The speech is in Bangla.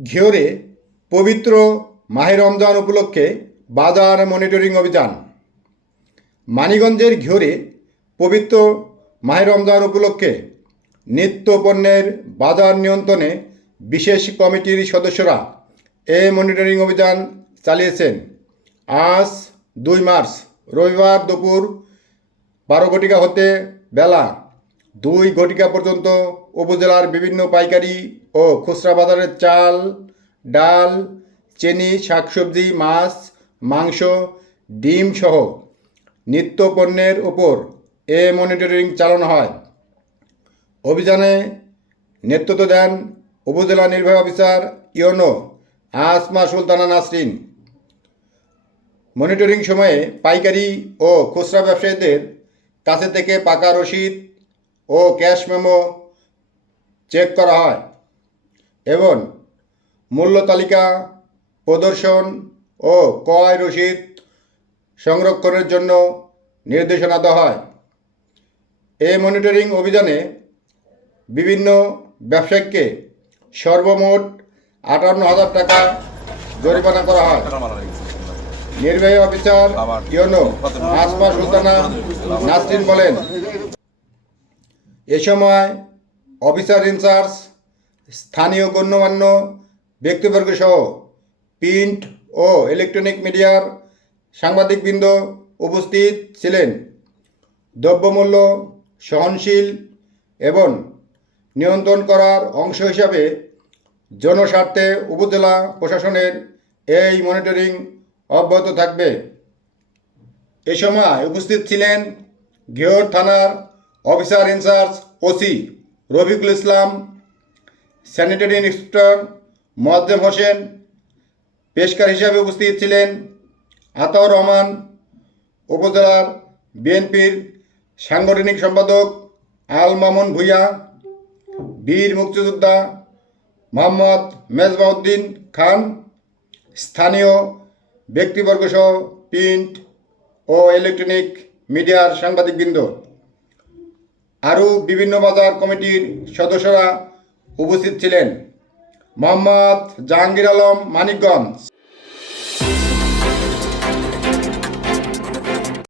ঘিওরে পবিত্র মাহে রমজান উপলক্ষে বাজার মনিটরিং অভিযান। মানিগঞ্জের ঘিওরে পবিত্র মাহে রমজান উপলক্ষে নিত্য পণ্যের বাজার নিয়ন্ত্রণে বিশেষ কমিটির সদস্যরা এ মনিটরিং অভিযান চালিয়েছেন। আজ দুই মার্চ, রবিবার দুপুর বারো ঘটিকা হতে বেলা দুই ঘটিকা পর্যন্ত উপজেলার বিভিন্ন পাইকারি ও খুচরা বাজারের চাল, ডাল, চিনি, শাকসবজি, মাছ, মাংস, ডিম সহ নিত্য পণ্যের ওপর এ মনিটরিং চালানো হয়। অভিযানে নেতৃত্ব দেন উপজেলা নির্বাহী officer UNO Asma Sultana Nasrin. Monitoring সময়ে পাইকারি ও খুচরা ব্যবসায়ীদের কাছে থেকে পাকা রসিদ ও ক্যাশ মেমো চেক করা হয় এবং মূল্য তালিকা প্রদর্শন ও ক্রয় রসিদ সংরক্ষণের জন্য নির্দেশনা দেওয়া হয়। এই মনিটরিং অভিযানে বিভিন্ন ব্যবসায়ীকে সর্বমোট আটান্ন হাজার টাকা জরিমানা করা হয়। নির্বাহী অফিসার ইয়নো আসমা সুলতানা নাসরিন বলেন, এ সময় অফিসার ইনচার্জ স্থানীয় গণ্যমান্য, ব্যক্তিবর্গ সহ প্রিন্ট ও ইলেকট্রনিক মিডিয়ার সাংবাদিকবৃন্দ উপস্থিত ছিলেন। দ্রব্যমূল্য সহনশীল এবং নিয়ন্ত্রণ করার অংশ হিসাবে জনস্বার্থে উপজেলা প্রশাসনের এই মনিটরিং অব্যাহত থাকবে। এ সময় উপস্থিত ছিলেন ঘেওর থানার officer incharge OC Rafiqul Islam, sanitary inspector Moazzem Hossain, পেশকার হিসাবে উপস্থিত ছিলেন আতাউর রহমান, উপজেলার বিএনপির সাংগঠনিক সম্পাদক আল মামুন ভূঁইয়া, বীর মুক্তিযোদ্ধা মোহাম্মদ মেজবাউদ্দিন খান, স্থানীয় ব্যক্তিবর্গসহ প্রিন্ট ও ইলেকট্রনিক মিডিয়ার সাংবাদিকবৃন্দ। আরও বিভিন্ন বাজার কমিটির সদস্যরা উপস্থিত ছিলেন। মোহাম্মদ জাহাঙ্গীর আলম মানিকগঞ্জ।